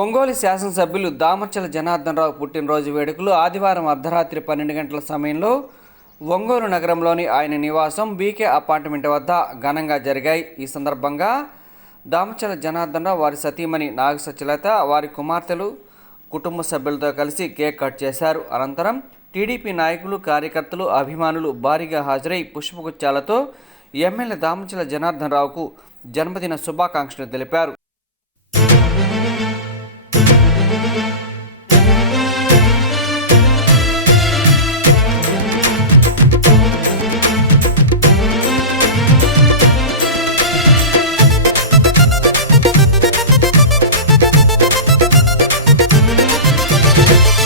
ఒంగోలు శాసనసభ్యులు దామర్చల జనార్దన్ రావు పుట్టినరోజు వేడుకలు ఆదివారం అర్ధరాత్రి 12 గంటల సమయంలో ఒంగోలు నగరంలోని ఆయన నివాసం బీకే అపార్ట్మెంట్ వద్ద ఘనంగా జరిగాయి. ఈ సందర్భంగా దామర్చల జనార్దన్ రావు వారి సతీమణి నాగసత్యలత వారి కుమార్తెలు కుటుంబ సభ్యులతో కలిసి కేక్ కట్ చేశారు. అనంతరం టీడీపీ నాయకులు, కార్యకర్తలు, అభిమానులు భారీగా హాజరై పుష్పగుచ్చాలతో ఎమ్మెల్యే దామర్చల జనార్దన్ రావుకు జన్మదిన శుభాకాంక్షలు తెలిపారు.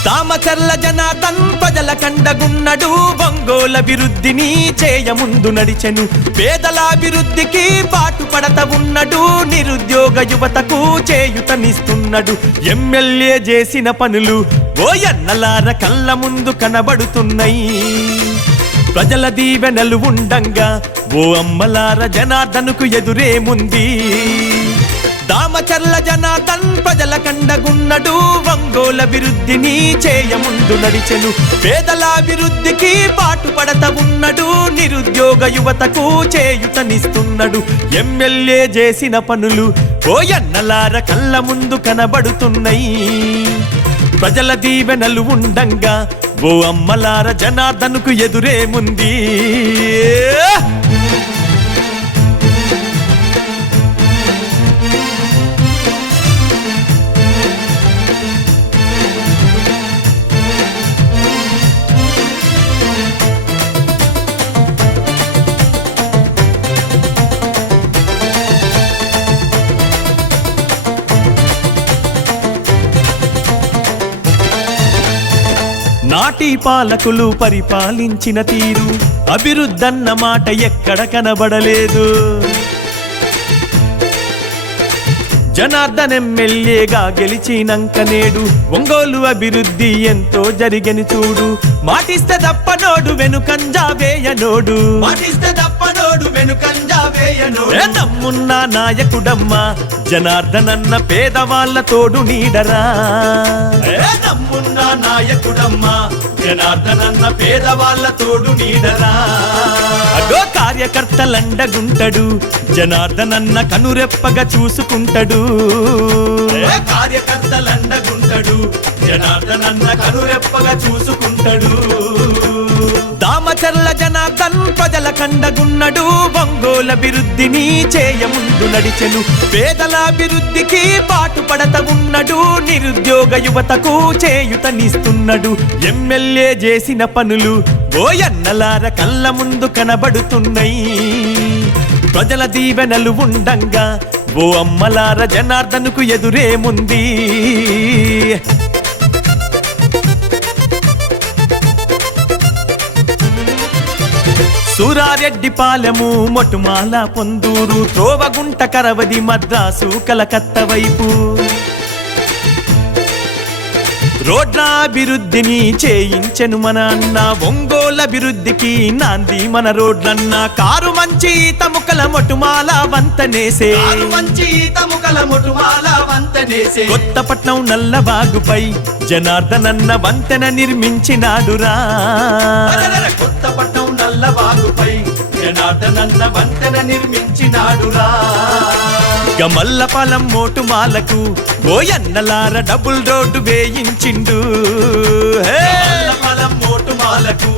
దామచర్ల జనార్దన్ ప్రజల కండగున్నడు, ఒంగోల అభివృద్ధిని చేయముందు నడిచెను. పేదలాభివృద్ధికి పాటుపడత ఉన్నడు, నిరుద్యోగ యువతకు చేయుతనిస్తున్నాడు. ఎమ్మెల్యే చేసిన పనులు ఓయన్నలార కళ్ళ ముందు కనబడుతున్నాయి. ప్రజల దీవెనలు ఉండంగా ఓ అమ్మలార జనార్దన్కు ఎదురేముంది. దామచర్ల జనార్దన్ ప్రజల కండగున్నడు, ఒంగోల అభివృద్ధిని చేయముందు నడిచెను. పేదలాభివృద్ధికి పాటుపడత ఉన్నడు, నిరుద్యోగ యువతకు చేయుతనిస్తున్నాడు. ఎమ్మెల్యే చేసిన పనులు ఓయన్నలార కళ్ళ ముందు కనబడుతున్నాయి. ప్రజల దీవెనలు ఉండంగా ఓ అమ్మలార జనార్దన్కు ఎదురేముంది. నాటి పాలకులు పరిపాలించిన తీరు, అభివృద్ధన్న మాట ఎక్కడ కనబడలేదు. జనార్దన్ ఎమ్మెల్యేగా గెలిచినంక నేడు ఒంగోలు అభివృద్ధి ఎంతో జరిగని చూడు. మాటిస్తే తప్పనోడు వెనుకంజా వేయనోడు, మాటిస్తే తప్పనోడు వెనుకంజా వేయనోడు. దమ్మున్న నాయకుడమ్మా జనార్దన్ అన్న పేదవాళ్ళ తోడు నీడరా. దమ్మున్న నాయకుడమ్మా జనార్దన్ అన్న పేదవాళ్ళ తోడు నీడరా. అగో కార్యకర్తలండగుంటడు, జనార్దన్ అన్న కనురెప్పగా చూసుకుంటాడు. కార్యకర్తలండగుంటడు, జనార్దన్ అన్న కనురెప్పగా చూసుకుంటాడు. దామచర్ల జనార్దన్ ప్రజల కండగున్నడు, ఒంగోలు అభివృద్ధిని చేయముందు నడిచెను. పేదలాభివృద్ధికి పాటుపడత ఉన్నడు, నిరుద్యోగ యువతకు చేయుతనిస్తున్నాడు. ఎమ్మెల్యే చేసిన పనులు ఓయన్నలార కళ్ళ ముందు కనబడుతున్నాయి. ప్రజల దీవెనలు ఉండంగా ఓ అమ్మలార జనార్దన్కు ఎదురేముంది. సూరారెడ్డిపాలెము, మొటుమాల, పొందూరు, త్రోవగుంట, కరవది, మద్రాసు, కలకత్తా వైపు రోడ్ల అభివృద్ధిని చేయించెను మన అన్న. ఒంగోలు అభివృద్ధికి నాంది మన రోడ్లన్న. కారు మంచి తముకల మొటుమాల వంతనేసే, కొత్తపట్నం నల్లబాగుపై జనార్దన్ అన్న వంతెన నిర్మించినాడురా. కొత్తపట్నం నల్లబాగుపై జనార్దన్ అన్న వంతెన నిర్మించినాడురా. గమల్లపాలెం మోటుమాలకు ఓయన్నలార డబుల్ రోడ్డు వేయించిండు. గమల్లపాలెం మోటుమాలకు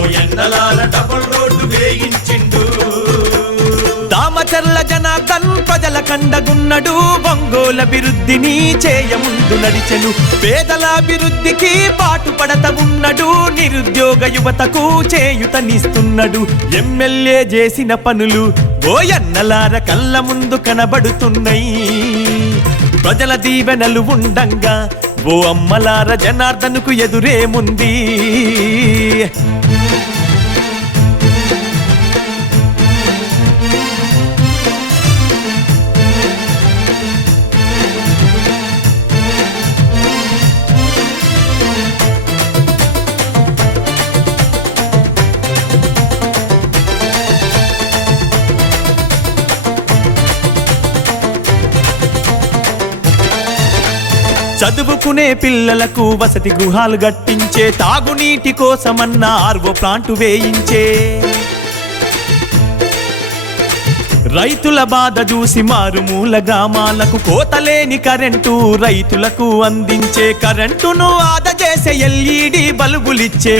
ఓయన్నలార డబుల్ రోడ్డు వేయించిండు. దామచర్ల జనార్దన్ ప్రజల కండగున్నడు, ఒంగోలు అభివృద్ధిని చేయముందు నడిచెను. పేదలాభివృద్ధికి పాటుపడత ఉన్నడు, నిరుద్యోగ యువతకు చేయుతనిస్తున్నాడు. ఎమ్మెల్యే చేసిన పనులు ఓయన్నలార కళ్ళ ముందు కనబడుతున్నాయి. ప్రజల దీవెనలు ఉండంగా ఓ అమ్మలార జనార్దన్కు ఎదురేముంది. చదువుకునే పిల్లలకు వసతి గృహాలు కట్టించే, తాగునీటి కోసమన్న ఆర్వో ప్లాంటు వేయించే, రైతుల బాధ చూసి మారుమూల గ్రామాలకు కోతలేని కరెంటు రైతులకు అందించే, కరెంటును ఆదా చేసే ఎల్ఈడి బల్బులిచ్చే,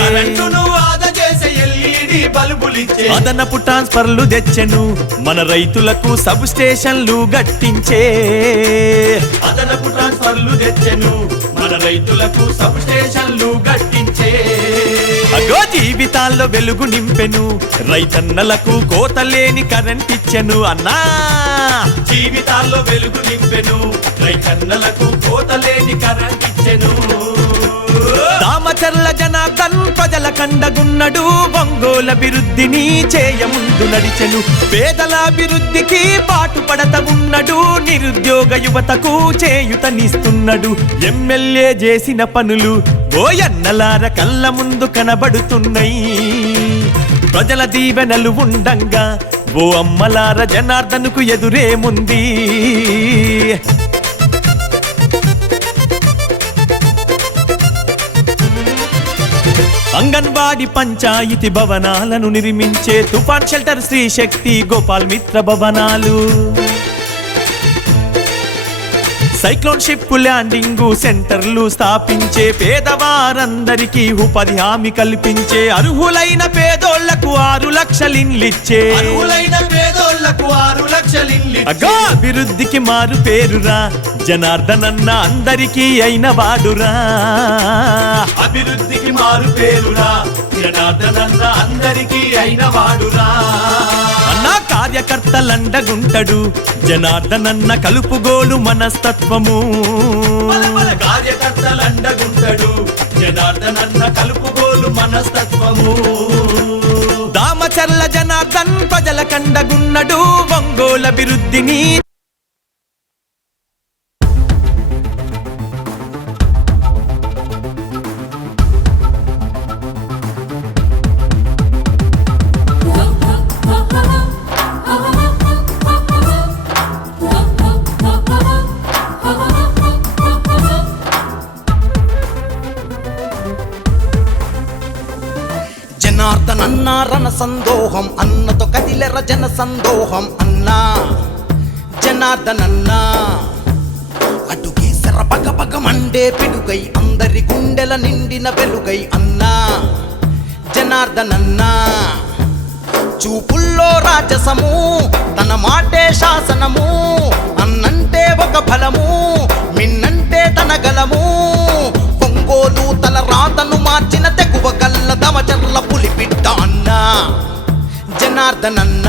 అదనపు ట్రాన్స్ఫర్లు తెచ్చెను మన రైతులకు, సబ్ స్టేషన్లు గట్టించే, అదనపు ట్రాన్స్ఫర్లు తెచ్చెను మన రైతులకు, సబ్ స్టేషన్లు గట్టించే. అగో జీవితాల్లో వెలుగు నింపెను, రైతన్నలకు కోతలేని కరెంట్ ఇచ్చెను అన్నా, జీవితాల్లో వెలుగు నింపెను, రైతన్నలకు కోతలేని కరెంట్ ఇచ్చెను. దామచర్ల జనార్దన్ ప్రజల కండగున్నడు, ఒంగోలు అభివృద్ధిని చేయముందు నడిచెను, పేదల అభివృద్ధికి పాటుపడత ఉన్నడు, నిరుద్యోగ యువతకు చేయుతనిస్తున్నాడు. ఎమ్మెల్యే చేసిన పనులు ఓయన్నలార కళ్ళ ముందు కనబడుతున్నాయి, ప్రజల దీవెనలు ఉండంగా ఓ అమ్మలార జనార్దన్కు ఎదురేముంది. అంగన్వాడి పంచాయతీ భవనాలను నిర్మించే, తుఫాన్ షెల్టర్ శ్రీ శక్తి గోపాల్ మిత్ర భవనాలు, సైక్లోన్ షిప్ ల్యాండింగ్ సెంటర్లు స్థాపించే, పేదవారందరికీ ఉపాధి హామీ కల్పించే, అర్హులైన పేదోళ్లకు 6 లక్షల ఇండ్లిచ్చే, అగా అభివృద్ధికి మారు పేరురా జనార్దనన్న అందరికీ అయిన వాడురా, అభివృద్ధికి మారు పేరురా జనార్దనన్న అందరికీ అయిన వాడురా. అన్నా కార్యకర్తలండగుంటడు జనార్దనన్న, కలుపుగోలు మనస్తత్వము, కార్యకర్తలండగుంటడు జనార్దనన్న, కలుపుగోలు మనస్తత్వము. దామచర్ల జనార్దన్ ప్రజల కండగున్నడు, ఒంగోలు అభివృద్ధిని జనార్దనన్న రణ సందోహం, అన్నతో కదిలెర జన సందోహం అన్నా, జనార్దనన్న అటుకేసర పగ పగ మండే పిడుగై, అందరి గుండెల నిండిన వెలుగై అన్నా, జనార్దనన్న చూపుల్లో రాజసము, తన మాటే శాసనము, అన్నంటే ఒక బలము, మిన్నంటే తన గలము, ఒంగోలు తల రాతను మార్చిన తెగువ గల్ల దమచర్ల పులిపిట్ట అన్నా, జనార్దనన్న.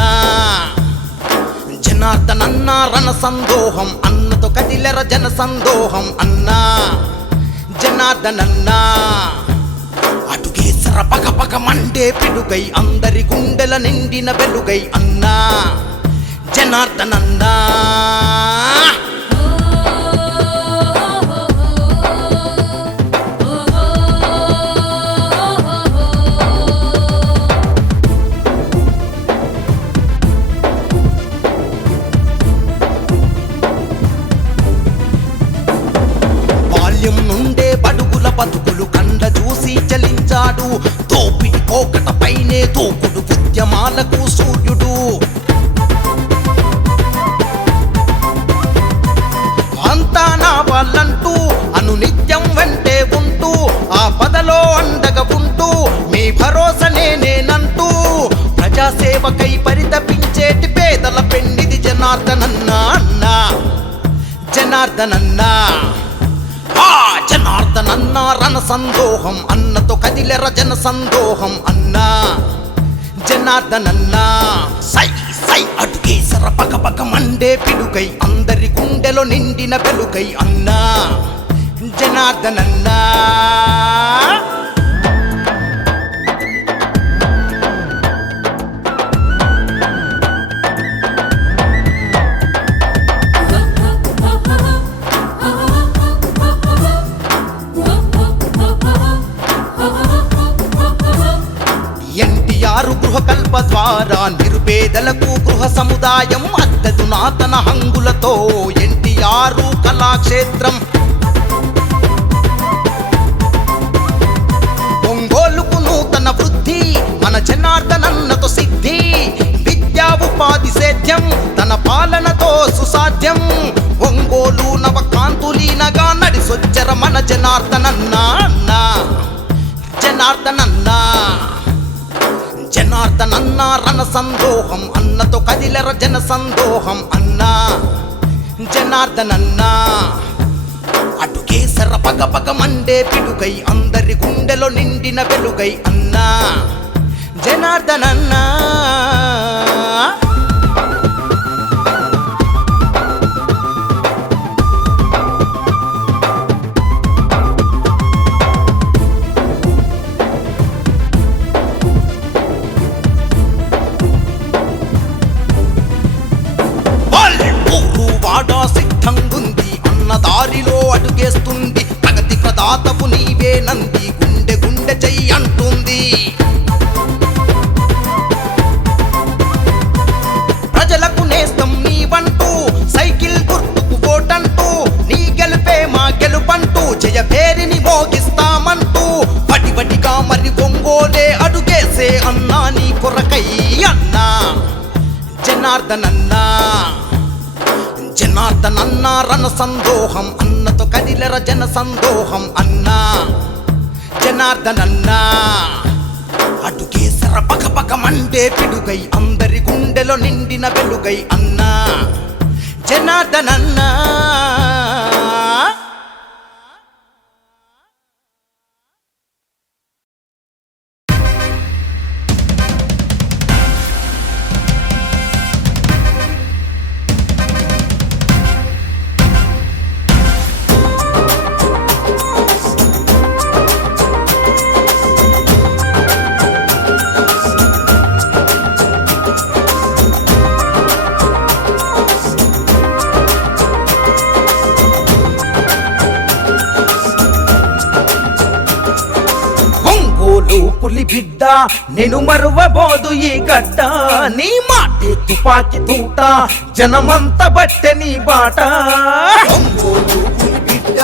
జనార్దనన్న రణ సందోహం, అన్నతో కదిలెర జన సందోహం అన్నా, జనార్దనన్న అటుకేసర పగ పగ మండే పిడుగై, అందరి గుండెల నిండిన వెలుగై అన్నా, జనార్దనన్న. బాల్యం నుండే బడుగుల బతుకులు కండ చూసి చలించాడు, దోపిడి కోకట పైనే దూకుడు ఉద్యమాలకు సూర్యుడు. అంతా నా వాళ్ళంటూ అనునిత్యం వెంటే ఉంటూ, ఆ పదలో అండగా ఉంటూ, మీ భరోసా నేనంటూ, ప్రజాసేవకై పరితపించేటి పేదల పెండిది జనార్దనన్న అన్నా, జనార్దనన్న. జనార్దనన్న రణ సందోహం, అన్నతో కదిలెర జన సందోహం అన్నా, జనార్దనన్న సై సై అటుకేసర పగ పగ మండే పిడుగై, అందరి గుండెలో నిండిన వెలుగై అన్నా, జనార్దనన్న. గృహకల్ప ద్వారా నిరుపేదలకు గృహ సముదాయం, అద్దెతునాతన హంగులతో ఎన్టీఆర్ కళాక్షేత్రం, సుసాధ్యం ఒంగోలు నవకాంతులీనగా నడిసొచ్చర మన జనార్దనన్నా అన్నా జనార్దనన్నా జనార్దనన్నా రణ సందోహం అన్నతో కదిలెర జన సందోహం అన్నా జనార్దనన్నా అటుకేసర పగ పగ మండే పిడుగై అందరి గుండెలో నిండిన వెలుగై అన్నా జనార్దనన్నా వాడా సిద్ధంగుంది అన్న దారిలో అడుగేస్తుంది ప్రగతి ప్రదాతపు నీవే నంది గుండె గుండె చెయ్యి అంటుంది ప్రజలకు నేస్తం నీవంటూ సైకిల్ గుర్తుకు ఓటంటూ నీ గెలుపే మా గెలుపంటూ జయ పేరిని మోగిస్తామంటూ వడివడిగా మరి ఒంగోలే అడుగేసే అన్నా నీ కొరకై అన్నా జనార్దనన్నా జనార్దనన్నా రణ సందోహం అన్నతో కదిలెర జన సందోహం అన్నా జనార్దనన్నా అటుకేసర పగ పగ మండే పిడుగై అందరి గుండెలో నిండిన వెలుగై అన్నా జనార్దనన్నా పులి బిడ్డ నేను మరువబోదు ఈ గడ్డ నీ మాటే తుపాకి తూట జనమంత బట్టె నీ బాట ఒంగోలు పులి బిడ్డ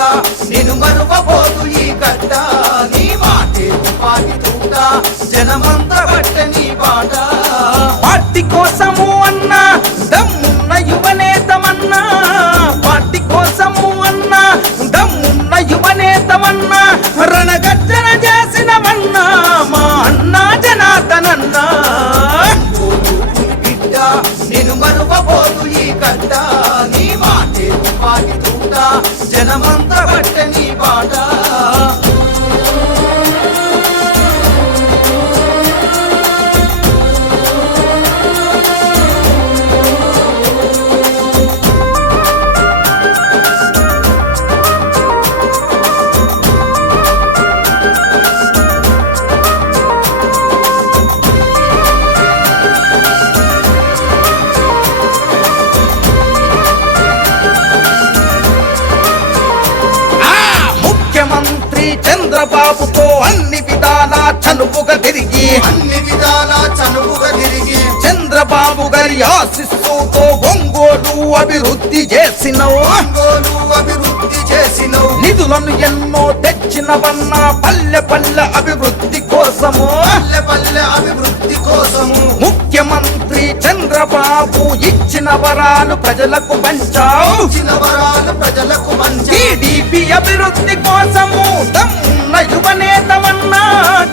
నేను మరువబోదు ఈ గడ్డ నీ మాటే తుపాకి తూట జనమంత బట్టె నీ బాట పార్టీ కోసము అన్నా దమ్మున్న యువనేతమన్నా పార్టీ కోసము అన్నా దమ్మున్న యువనేతమన్నా రణగర్జన చేసినవన్నా మా అన్నా జనార్దనన్నా బిడ్డ నేను మరువబోదు ఈ గడ్డ నీ మాటే తుపాకి తూట జనమంత బట్టె నీ బాట చంద్రబాబుతో అన్ని విధాలా చనువుగా తిరిగి చంద్రబాబు గారి ఆశీస్సుతో ఒంగోలు అభివృద్ధి చేసినవు నిధులను ఎన్నో తెచ్చినవన్నా పల్లె పల్లె అభివృద్ధి కోసము ముఖ్యమంత్రి చంద్రబాబు ఇచ్చిన వరాలు ప్రజలకు పంచావు టీడీపీ అభివృద్ధి కోసము దమ్మున్న యువనేతమన్నా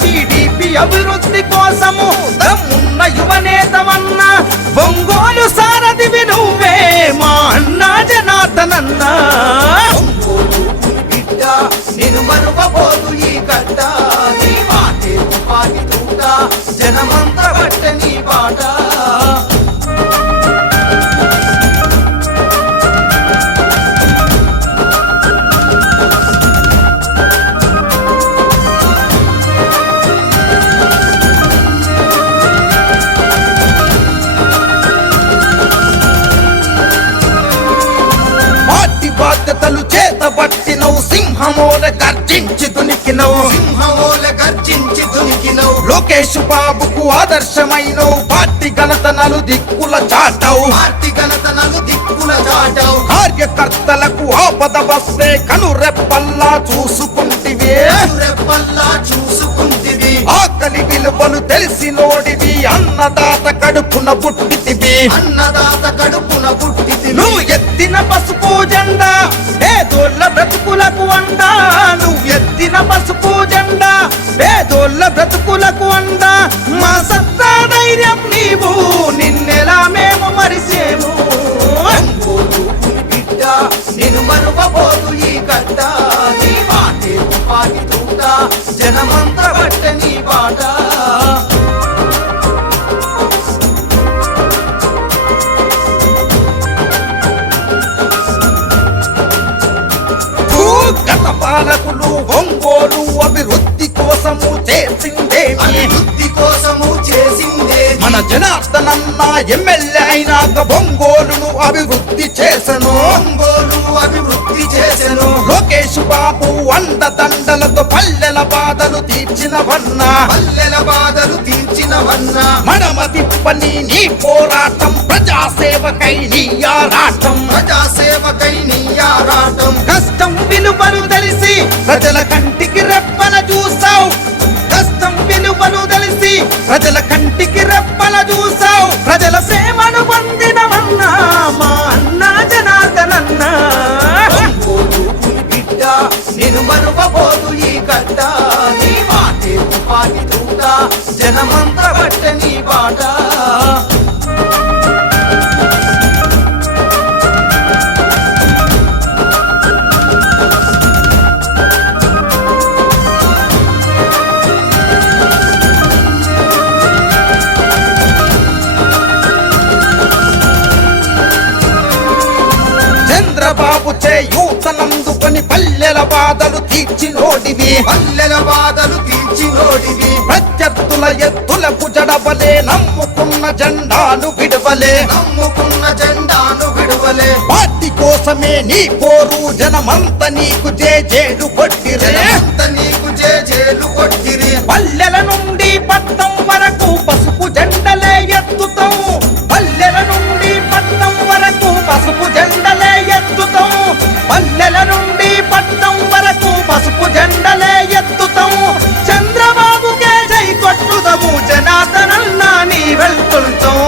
టీడీపీ అభివృద్ధి కోసము దమ్మున్న యువనేతమన్నా ఒంగోలు సారథివి నువ్వే మా అన్నా జనార్దనన్నా బిడ్డ నేను మరువబోదు ఈ గడ్డ నీ మాటే తుపాకి తూట జనమంత బట్టె నీ బాట బాధ్యతలు చేతబట్టినవు సింహమోల గర్జించి దునికినవు లోకేష్ బాబుకు ఆదర్శమైనవు పార్టీ ఘనతనలు దిక్కుల చాటవు కార్యకర్తలకు ఆపద వస్తే కనురెప్పల్లా చూసుకుంటివే ఆకలి విలువలు తెలిసినోడివి అన్నదాత కడుపున పుట్టితివి నువ్వు ఎత్తిన పసుపు జెండా పేదోళ్ళ బ్రతుకులకు అండా నువ్వు ఎత్తిన పసుపు జెండా పేదోళ్ళ బ్రతుకులకు అండా మా సత్తా ధైర్యం నీవు నిన్నెలా మేము మరిసేము బిడ్డ నిన్ను మరువబోదు ఈ గడ్డ నీ మాటే తుపాకి తూట జనమంత బట్ట నీ బాట గత పాలకులు ఒంగోలు అభివృద్ధి కోసము చేసిందే మన జనార్దనన్న ఎమ్మెల్యే అయినాక ఒంగోలును అభివృద్ధి చేసెను లోకేష్ బాబు అండదండలతో పల్లెల బాధలు తీర్చినవన్నా మడమ తిప్పని నీ పోరాటం ప్రజాసేవకై నీ ఆరాటం కష్టం విలువలు తెలిసి ప్రజల కంటికి రెప్పల చూసావు కష్టం విలువలు తెలిసి ప్రజల కంటికి రెప్పల చూసావు ప్రజల ప్రేమను పొందినవన్నా మా అన్న జనార్దనన్నా బిడ్డ నిన్ను మరువబోదు ఈ గడ్డ నీ మాటే తుపాకి తూట జనమంత బట్ట నీ బాట చంద్రబాబు చేయూతనందుకొని పల్లెల బాధలు తీర్చినోడివి ప్రత్యర్థుల ఎత్తులకు జడవలే నమ్ముకున్న జెండాను విడవలే పార్టీ కోసమే నీ పోరు జనమంత నీకు జేజేలు కొట్టిరి పల్లెల నుండి పట్నం వరకు పసుపు జెండలే ఎత్తుతాం పల్లెల నుండి పట్నం వరకు పసుపు జెండలే ఎత్తుతాం పల్లెల నుండి పట్నం వరకు పసుపు జెండలే ఎత్తుతాం చంద్రబాబుకే జై కొట్టుదము జనార్దనన్న నీ వెళ్తుంటాం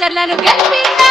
చెర్లను గెలిపినా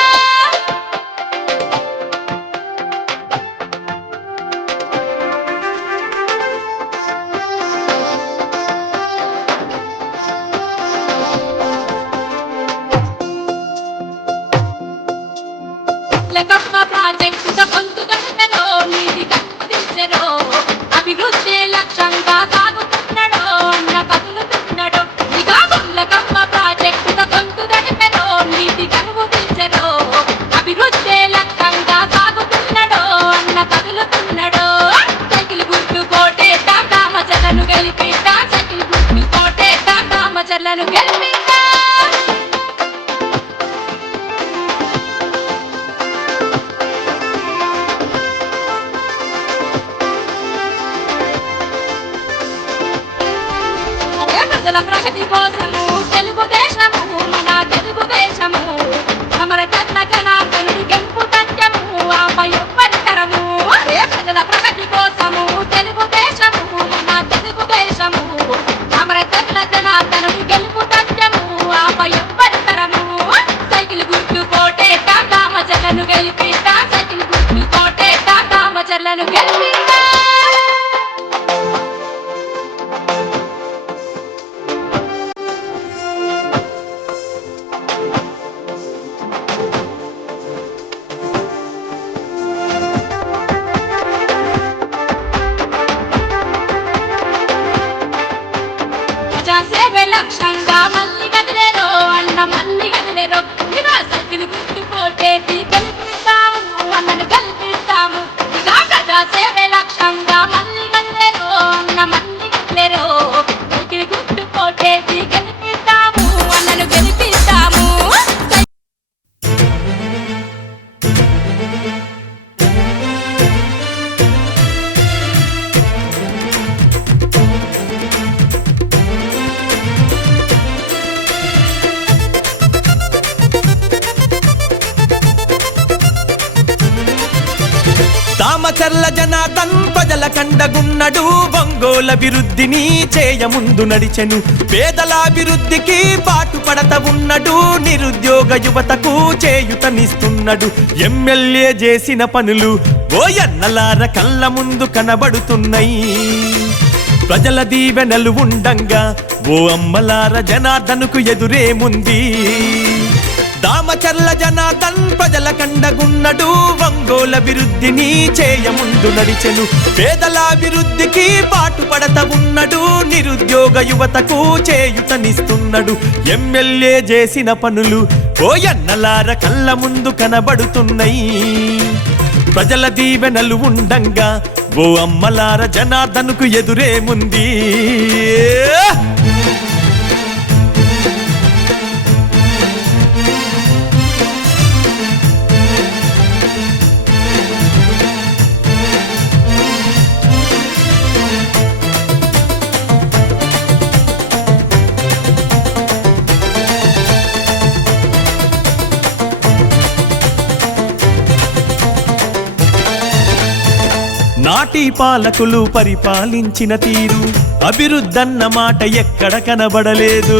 ప్రగతి కోసము తెలుగుదేశము మన తెలుగుదేశము అమర కన్న జనార్దనుడి గెలుపు సత్యము ఆపై ఎవ్వరి తరము ప్రజల ప్రగతి కోసము తెలుగుదేశము మన తెలుగుదేశము అమర కన్న జనార్దనుడి గెలుపు సత్యము ఆపై ఎవ్వరి తరము సైకిల్ గుర్తు కోటేద్దాం దామచర్లను గెలిపిద్దాం సైకిల్ గుర్తు కోటేద్దాం దామచర్లను గెలిపిద్దాం. ప్రజాసేవే లక్ష్యంగా మళ్ళీ కదిలేరో అన్న మళ్ళీ కదిలేరో ఇక సైకిల్ గుర్తు కోటేసి గెలిపిస్తాము అన్నను గెలిపిస్తాము ఇక ప్రజాసేవే లక్ష్యంగా మళ్ళీ కదిలేరో అన్న మళ్ళీ కదిలేరో సైకిల్ గుర్తు కోటేసి గెలిపిస్తాము అన్నను గెలిపిస్తాము. దామచర్ల జనార్దన్ ప్రజల కండగున్నడు ఒంగోలు అభివృద్ధిని చేయముందు నడిచెను పేదలాభివృద్ధికి పాటుపడత ఉన్నడు నిరుద్యోగ యువతకు చేయుతనిస్తున్నాడు ఎమ్మెల్యే చేసిన పనులు ఓ ఎన్నలార కళ్ళ ముందు కనబడుతున్నాయి ప్రజల దీవెనలు ఉండంగా ఓ అమ్మలార జనార్దనుకు ఎదురేముంది దామచర్ల జనార్దన్ ప్రజల కండగున్నడు ఒంగోలు అభివృద్ధిని చేయముందు నడిచెను పేదలాభివృద్ధికి పాటుపడత ఉన్నడు నిరుద్యోగ యువతకు చేయుతనిస్తున్నాడు ఎమ్మెల్యే చేసిన పనులు ఓ ఎన్నలార కళ్ళ ముందు కనబడుతున్నాయి ప్రజల దీవెనలు ఉండంగా ఓ అమ్మలార జనార్దనుకు ఎదురేముంది. నాటి పాలకులు పరిపాలించిన తీరు అభివృద్ధన్న మాట ఎక్కడ కనబడలేదు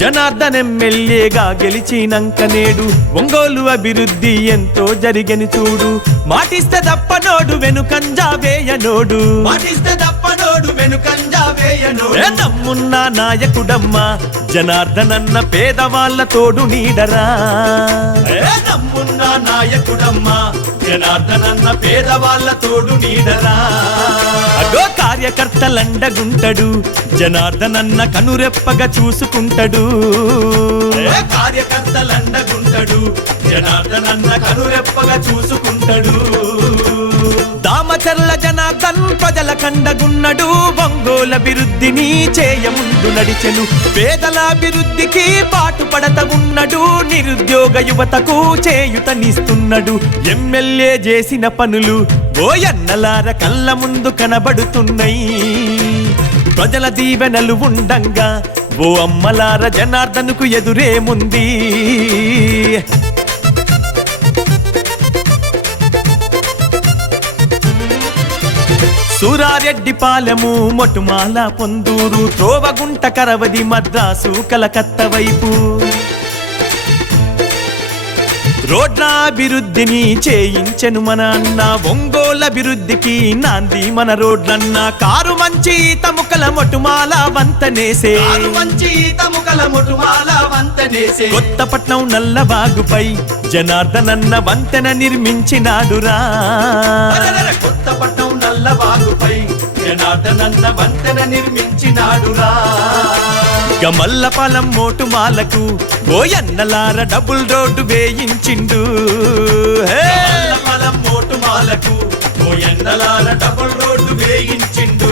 జనార్దన్ ఎమ్మెల్యేగా గెలిచినంక నేడు ఒంగోలు అభివృద్ధి ఎంతో జరిగని చూడు మాటిస్తే దప్పనోడు వెనుకంజా వేయనోడు నమ్మున్న నాయకుడమ్మా జనార్దన్ అన్న పేదవాళ్ళ తోడు నీడరా నమ్మున్న నాయకుడమ్మా జనార్దన్ అన్న పేదవాళ్ళ తోడు నీడరా అగో కార్యకర్తలండగుంటడు జనార్దన్ అన్న కనురెప్పగా చూసుకుంటాడు కార్యకర్తలండగుంటడు జనార్దన్ అన్న కనురెప్పగా చూసుకుంటాడు దామచర్ల జనార్దన్ ప్రజల కండగున్నడు ఒంగోలు అభివృద్ధిని చేయముందు నడిచెను పేదలాభివృద్ధికి పాటుపడత ఉన్నడు నిరుద్యోగ యువతకు చేయుతనిస్తున్నాడు ఎమ్మెల్యే చేసిన పనులు ఓ ఎన్నలార కళ్ళ ముందు కనబడుతున్నాయి ప్రజల దీవెనలు ఉండంగా ఓ అమ్మలార జనార్దనుకు ఎదురేముంది. సూరారెడ్డిపాలెము మొటుమాల పొందూరు త్రోవగుంట కరవది మద్రాసు కలకత్తా వైపు రోడ్ల అభివృద్ధిని చేయించెను మన అన్న ఒంగోలు అభివృద్ధికి నాంది మన రోడ్లన్న కారు మంచి తముకల మొటుమాల వంతనేసే కొత్తపట్నం నల్లబాగుపై జనార్దన్ అన్న వంతెన నిర్మించినాడురా కొత్తపట్నం నల్లబాగుపై జనార్దన్ అన్న వంతెన నిర్మించినాడురా గమల్లపాలెం మోటుమాలకు ఓ ఎన్నలార డబుల్ రోడ్డు వేయించిండు గమల్లపాలెం మోటుమాలకు ఓ ఎన్నలార డబుల్ రోడ్డు వేయించిండు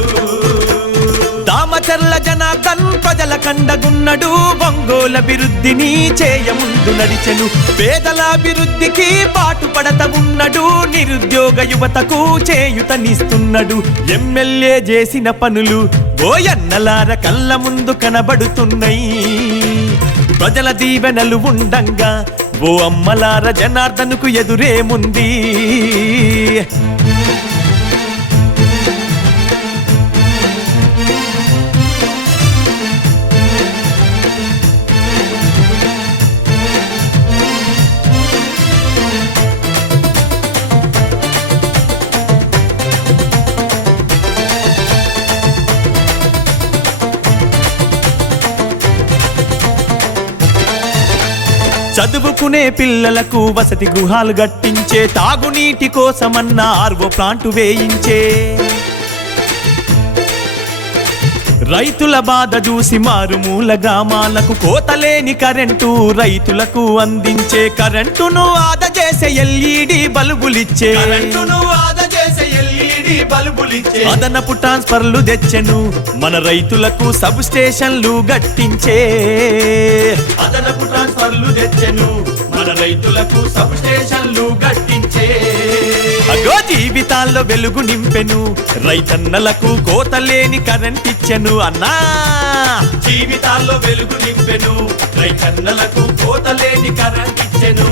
దామచర్ల దామచర్ల జనార్దన్ ప్రజల కండగున్నడు ఒంగోలు అభివృద్ధిని చేయముందు నడిచెను పేదల అభివృద్ధికి పాటుపడత ఉన్నడు నిరుద్యోగ యువతకు చేయుతనిస్తున్నాడు ఎమ్మెల్యే చేసిన పనులు ఓయన్నలార కళ్ళ ముందు కనబడుతున్నాయి ప్రజల దీవెనలు ఉండంగా ఓ అమ్మలార జనార్దన్కు ఎదురేముంది చదువుకునే పిల్లలకు వసతి గృహాలు కట్టించే తాగునీటి కోసమన్న ఆర్వో ప్లాంటు వేయించే రైతుల బాధ చూసి మారుమూల గ్రామాలకు కోతలేని కరెంటు రైతులకు అందించే కరెంటును ఆదా చేసే ఎల్ఈడి బల్బులిచ్చే అదనపు ట్రాన్స్ఫర్లు తెచ్చెను మన రైతులకు సబ్ స్టేషన్లు గట్టించే అదనపు ట్రాన్స్ఫర్లు తెచ్చెను మన రైతులకు సబ్ స్టేషన్లు గట్టించే అగో జీవితాల్లో వెలుగు నింపెను రైతన్నలకు కోతలేని కరెంట్ ఇచ్చెను అన్నా జీవితాల్లో వెలుగు నింపెను రైతన్నలకు కోతలేని కరెంట్ ఇచ్చెను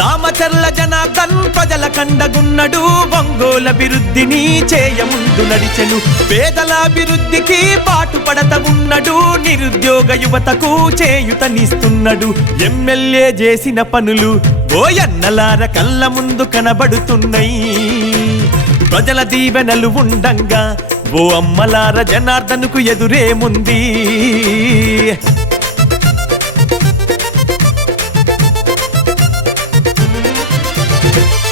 దామచర్ల జనార్దన్ ప్రజల కండగున్నడు ఒంగోలు అభివృద్ధిని చేయముందు నడిచెను పేదల అభివృద్ధికి పాటుపడత ఉన్నడు నిరుద్యోగ యువతకు చేయుతనిస్తున్నాడు ఎమ్మెల్యే చేసిన పనులు ఓయన్నలార కళ్ళ ముందు కనబడుతున్నాయి ప్రజల దీవెనలు ఉండంగా ఓ అమ్మలార జనార్దన్కు ఎదురేముంది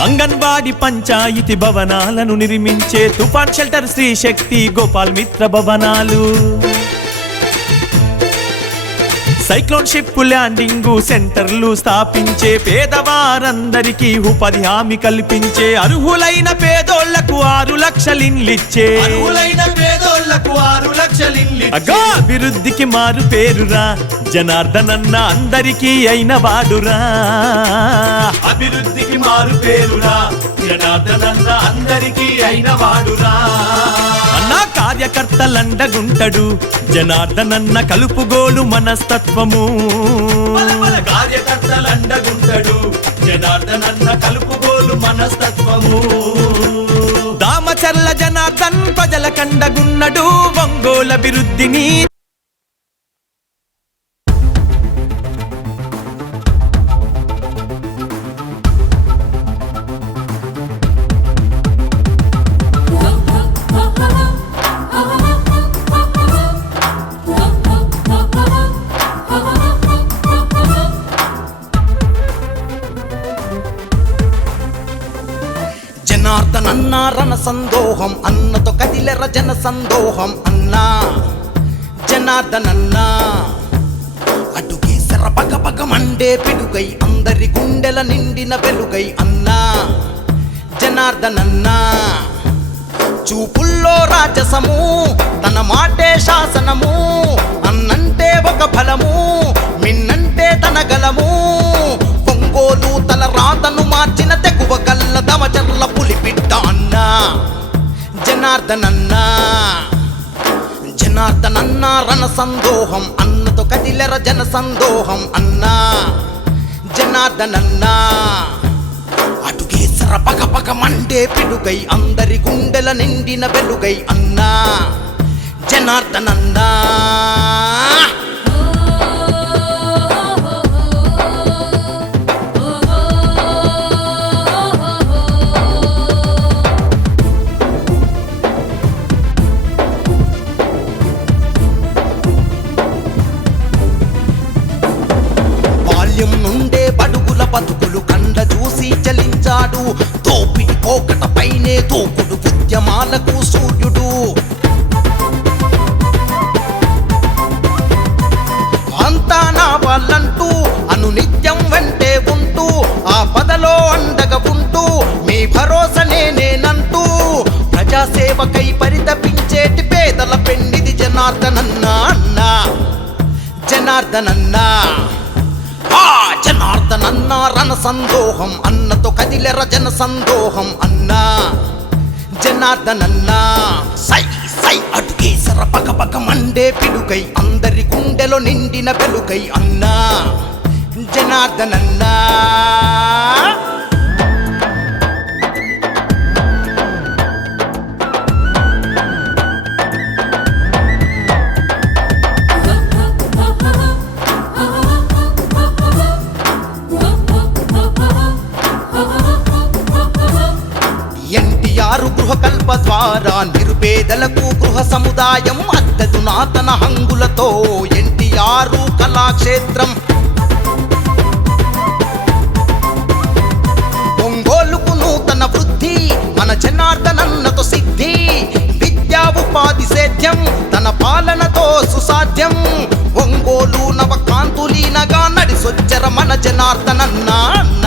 అంగన్వాడి పంచాయతీ భవనాలను నిర్మించే తుఫాన్ షెల్టర్ శ్రీ శక్తి గోపాల్ మిత్ర భవనాలు సైక్లోన్ షిప్ ల్యాండింగ్ సెంటర్లు స్థాపించే పేదవారందరికీ ఉపాధి హామీ కల్పించే అర్హులైన పేదోళ్లకు 6 లక్షల ఇండ్లిచ్చే అగా అభివృద్ధికి మారు పేరురా జనార్దనన్న అందరికీ అయిన వాడురా అభివృద్ధికి మారు పేరురా జనార్దనన్న అందరికీ అయిన వాడురా అన్నా కార్యకర్తలండగుంటడు జనార్దనన్న కలుపుగోలు మనస్తత్వము కార్యకర్తలండగుంటడు జనార్దనన్న కలుపుగోలు మనస్తత్వము దామచర్ల జనార్దన్ ప్రజల కండగున్నడు ఒంగోలు అభివృద్ధిని జనార్దనన్న రణ సందోహం అన్నతో కదిలెర జన సందోహం అన్నా జనార్దనన్న అటుకేసర పగ పగ మండే పిడుగై అందరి గుండెల నిండిన వెలుగై అన్నా జనార్దనన్న చూపుల్లో రాజసము తన మాటే శాసనము అన్నంటే ఒక ఫలము మిన్నంటే తన గలము ఒంగోలు తల రాతను మార్చిన తెగువ గల్ల దామచర్ల పులిపిట్ట అన్నా జనార్దనన్న జనార్దనన్న రణ సందోహం అన్నతో కదిలెర జన సందోహం అన్నా జనార్దనన్న అటుకేసర పగ పగ మండే పిడుగై అందరి గుండెల నిండిన వెలుగై అన్నా జనార్దనన్న నుండే బడుగుల బతుకులు కండ చూసి చలించాడు తోపిడి కోకటపైనే తోకుడు ఉద్యమాలకు సూర్యుడు అంతా నా వాళ్ళంటూ అనునిత్యం వెంటే ఉంటూ ఆ పదలో అండగా ఉంటూ మీ భరోసా నేనేనంటూ ప్రజాసేవకై పరితపించేటి పేదల పెండిది జనార్దనన్న అన్న జనార్దనన్న జనార్దనన్న రణ సందోహం అన్నతో కదిలెర జన సందోహం అన్న జనార్దనన్న సై సై అటుకేసర పగ పగ మండే పిడుకై అందరి గుండెలో నిండిన వెలుకై అన్న జనార్దనన్న ఎన్టీఆర్ గృహకల్ప ద్వారా నిరుపేదలకు గృహ సముదాయం అద్దెదునాతన హంగులతో ఎన్టీఆర్ కళాక్షేత్రం ఒంగోలుకు నూతన వృద్ధి మన జనార్దనన్నతో సిద్ధి విద్యా ఉపాధి సేద్యం తన పాలనతో సుసాధ్యం ఒంగోలు నవకాంతులీనగా నడిసొచ్చర మన జనార్దనన్న అన్న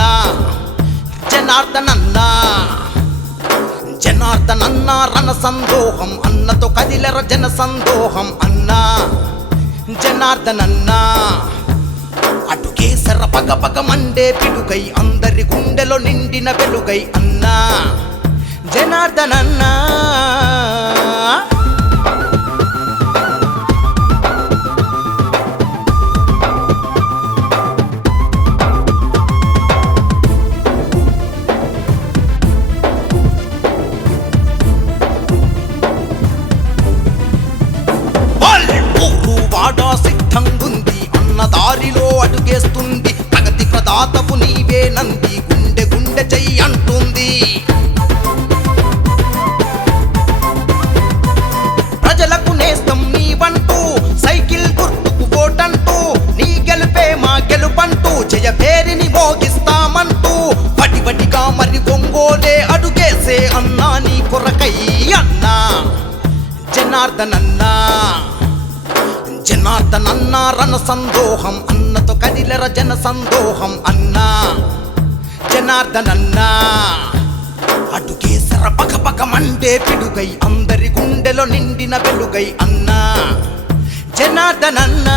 జనార్దనన్న జనార్దనన్న రణ సందోహం అన్నతో కదిలెర జన సందోహం అన్న జనార్దనన్న అటుకేసర పగ పగ మండే పిడుకై అందరి గుండెలో నిండిన వెలుగై అన్న జనార్దనన్న సిద్ధంగుంది అన్న దారిలో అడుగేస్తుంది ప్రగతి ప్రదాతపు నీవే నంది గుండె గుండె చెయ్యి అంటుంది ప్రజలకు నేస్తం నీవంటూ సైకిల్ గుర్తుకు ఓటంటూ నీ గెలుపే మా గెలుపంటూ జయ పేరిని మోగిస్తామంటూ వడి వడిగా మరి ఒంగోలే అడుగేసే అన్నా నీ కొరకై అన్నా జనార్దనన్న జనార్దనన్న రణ సందోహం అన్నతో కదిలెర జన సందోహం అన్న జనార్దనన్న అటుకేసర పగ పగ మండే పిడుగై అందరి గుండెలో నిండిన వెలుగై అన్న జనార్దనన్న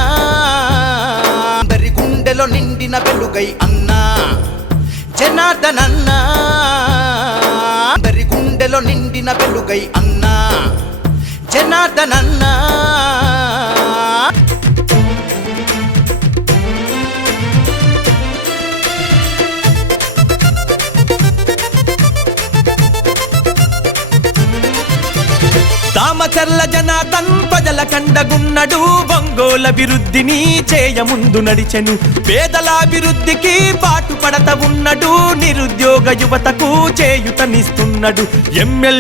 అందరి గుండెలో నిండిన వెలుగై అన్న జనార్దనన్న అందరి గుండెలో నిండిన వెలుగై అన్న జనార్దనన్న దామచర్ల జనార్దన్ ప్రజల కండగున్నడు ఒంగోల అభివృద్ధిని చేయముందు నడిచెను పేదల అభివృద్ధికి పాటుపడత ఉన్నడు నిరుద్యోగ యువతకు చేయుతనిస్తున్నాడు ఎమ్మెల్యే